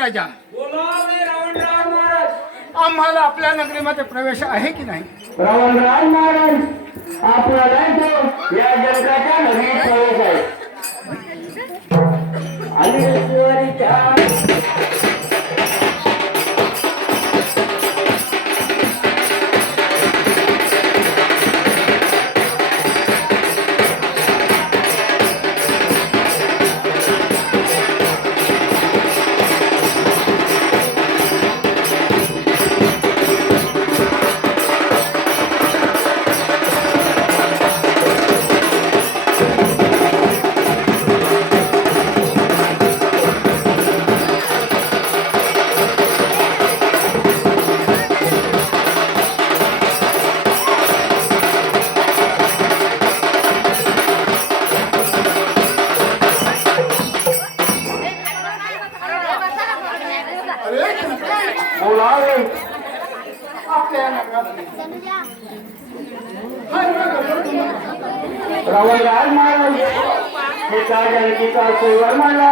राजा. आम्हाला आपल्या नगरीमध्ये प्रवेश आहे की नाही? महाराज आपल्याला तो या जगाच्या नवीन प्रवेश आहे. आणि रावणराज महाराज हे त्या जानकीचा सैवर मांडला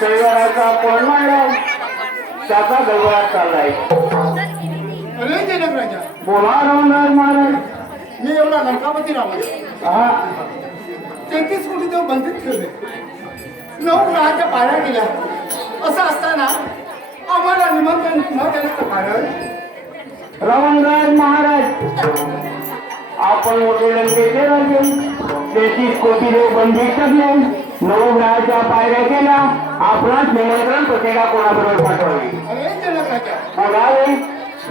सैवराचा पण मांडला त्याचा गवळा चाललाय अरे जनक राजा बोला रावणार महाराज मी एवढा लंकापती रावण हा तेहतीस कोटी देव बंदित ठेवले नऊ ग्रहाच्या पाऱ्या गेल्या असं असताना आम्हाला निमंत्रण न देण्याचं कारण रावणराज महाराज आपण मोठे लंकेचे राजे. तेहतीस कोटी देव बंदी ठरले नऊ ग्रहाच्या पायऱ्या केल्या. आपणाच निमंत्रण प्रत्येका कोणाबरोबर पाठवावे. अरे जनक राजा बोलावे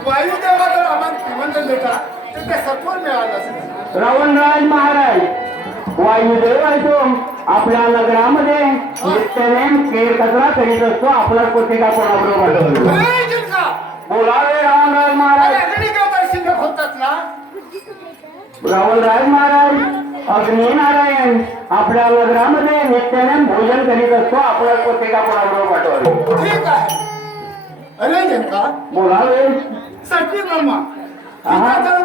वायुदेवा जर आम्हाला निमंत्रण देता तर ते सत्वर मिळालं असतं रावणराज महाराज वायुदेव आहे तो. आपल्या नगरामध्ये नित्यनेम केर कचरा करीत असतो. आपला प्रत्येका कोणाबरोबर बोलावे रावणराज महाराज. रावणराज महाराज अग्निनारायण आपल्या नगरामध्ये नित्याने भोजन करीत असतो. आपल्या प्रत्येका कोणाबरोबर पाठवावे? ठीक आहे. अरे बोलावे सटवी ब्रह्मा.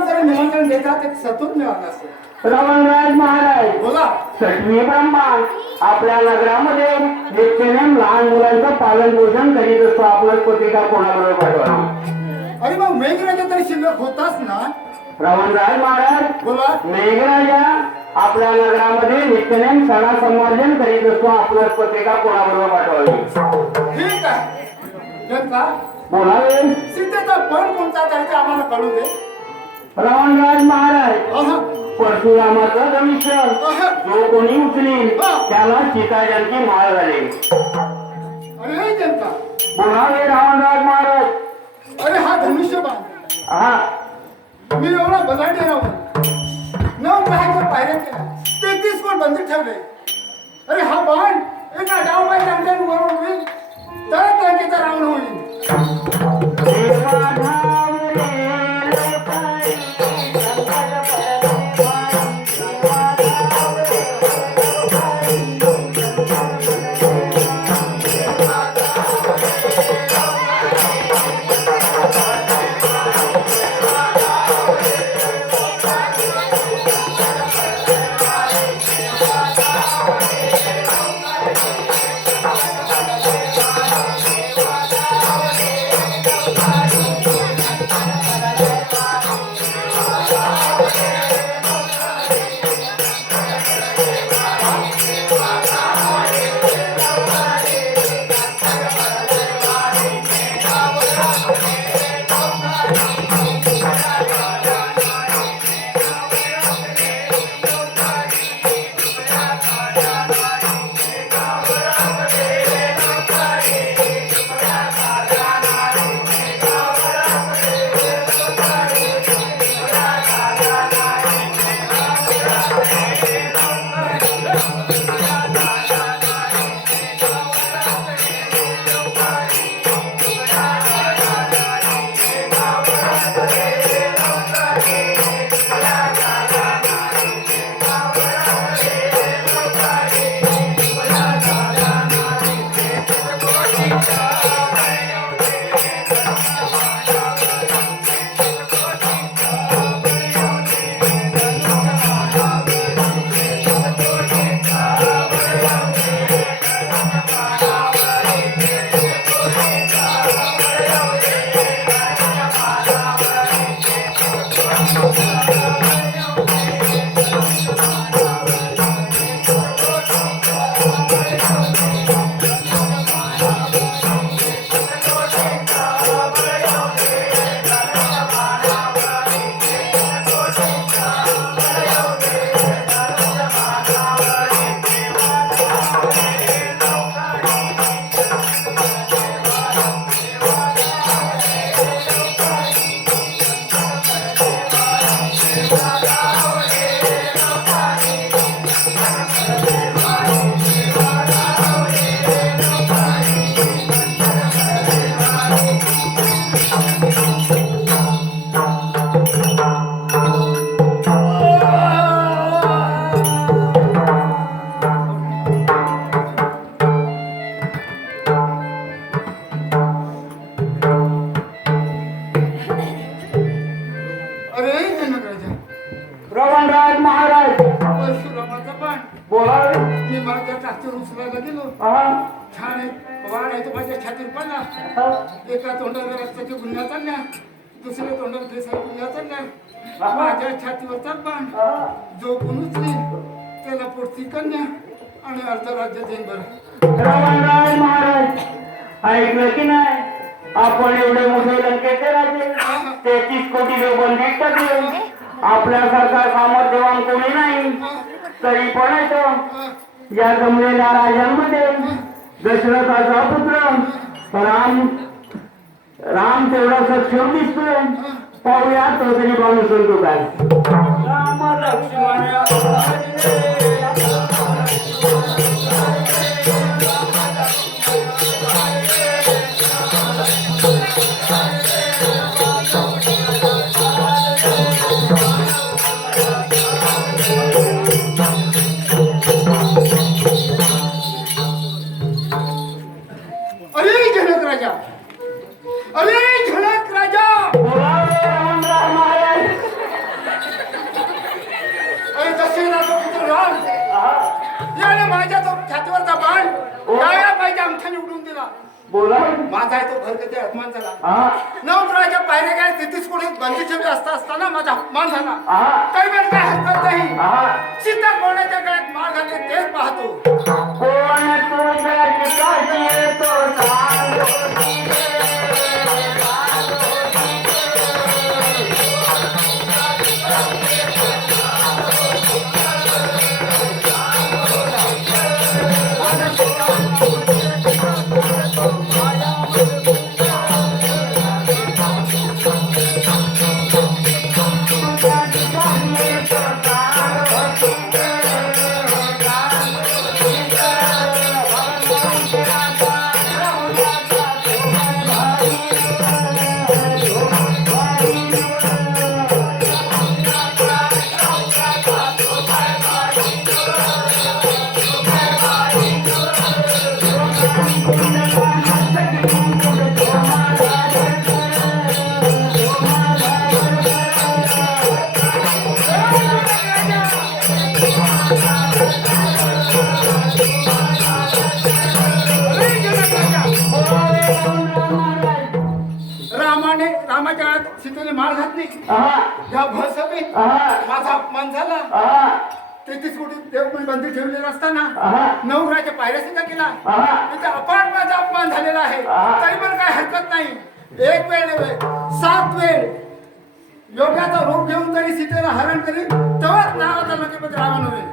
जर निमंत्रण देतात असतं रावणराज महाराज. बोला. सटवी ब्रह्मा आपल्या नगरामध्ये नित्यनेम लहान मुलांचं पालन पोषण करीत असतो. आपल्या प्रत्येका कोणाबरोबर पाठवावे? अरे मग मेघराजा तरी शिल्लक होताच ना? रावणराज महाराज. बोला. मेघराजा आपल्या नगरामध्ये नित्यनेम सणा संवर्धन करीत असतो. आपल्या प्रत्येका कोणाबरोबर पाठवावे? ठीक आहे. जनका बोलावे? सीतेचा पण कोणता आहे ते आम्हाला कळू दे. रावणराज महाराज परशुरामाचा धनुष्य. जो कोणी उचलील हा. त्याला सीताजनची माळ झाली. अरे जनका बोलावे रावणराज महाराज. अरे हा धनुष्यबाण. हा. मी एवढा बलाढ्य राहून. नऊ ग्रहाच्या पायऱ्या केल्या तेहतीस कोण बंदी ठेवले अरे हा बाण एका डाव बाय वरून होईल तरच लंकेचा रावण होईल बोला मी माझ्या ट्रॅक्टर उचलायला गेलो हा. छान आहे आहे तो माझ्या हा. एका तोंडावर रक्ताच्या गुन्ह्या चालल्या दुसऱ्या तोंडावर केसाच्या गुन्ह्या चालल्या माझ्या छातीवर तापमान. जो कोण उचली त्याला पोटची कन्या आणि अर्ध राज्य महाराज ऐकलं की नाही? आपण एवढे मोठे लंकेचे राजे. तेहतीस कोटी लोक टाकले आपल्यासारखा सामर्थ्यवान कोणी नाही तरी पण येतो. या जमलेल्या राजांमध्ये दशरथाचा पुत्र राम राम तेवढा सक्षम दिसतोय पाहूया तो तरी माणूस म्हणतो काय. राम लक्ष्मण बोला. माझा आहे तो भरकते अपमान झाला. नवग्रहाच्या पायऱ्या काय तेहतीस कोणी बंदी ठेवली असता असताना माझा अपमान झाला. काही वेळ काय हरकत नाही सीता कोणाच्या गळ्यात मार घालते तेच पाहतो. मार घातली. हा. या भरसभेत हा. माझा अपमान झाला. हा. तेहतीस कोटी देवपण बंदी ठेवलेला असताना हा. नवग्रहाच्या पायऱ्या सुद्धा केला हा. तिथे अपार माझा अपमान झालेला आहे. हा. तरी पण काय हरकत नाही. एक वेळ नव्हे सात वेळ. योग्याचा रूप घेऊन तरी सीतेला हरण करीन. तेव्हाच नावाचा लंकेपती रावण होईल.